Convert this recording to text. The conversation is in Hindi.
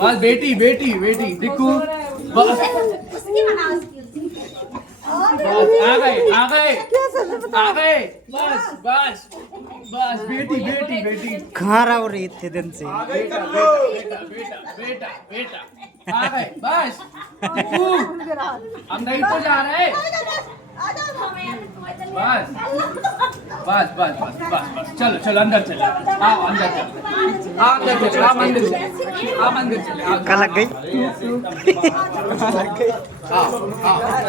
बस बेटी बेटी बेटी दिक्कू बस आ गए आ गए आ गए बस बस बस बेटी बेटी बेटी कहाँ रहो रही थे दिन से बेटा बेटा बेटा बेटा बेटा आ गए बस दिक्कू हम नहीं तो जा रहे बस बस बस बस बस बस चलो चलो अंदर चलो आओ अंदर चलो अंदर चलो मंदिर चलो मंदिर चलो कहाँ लग गई आओ आओ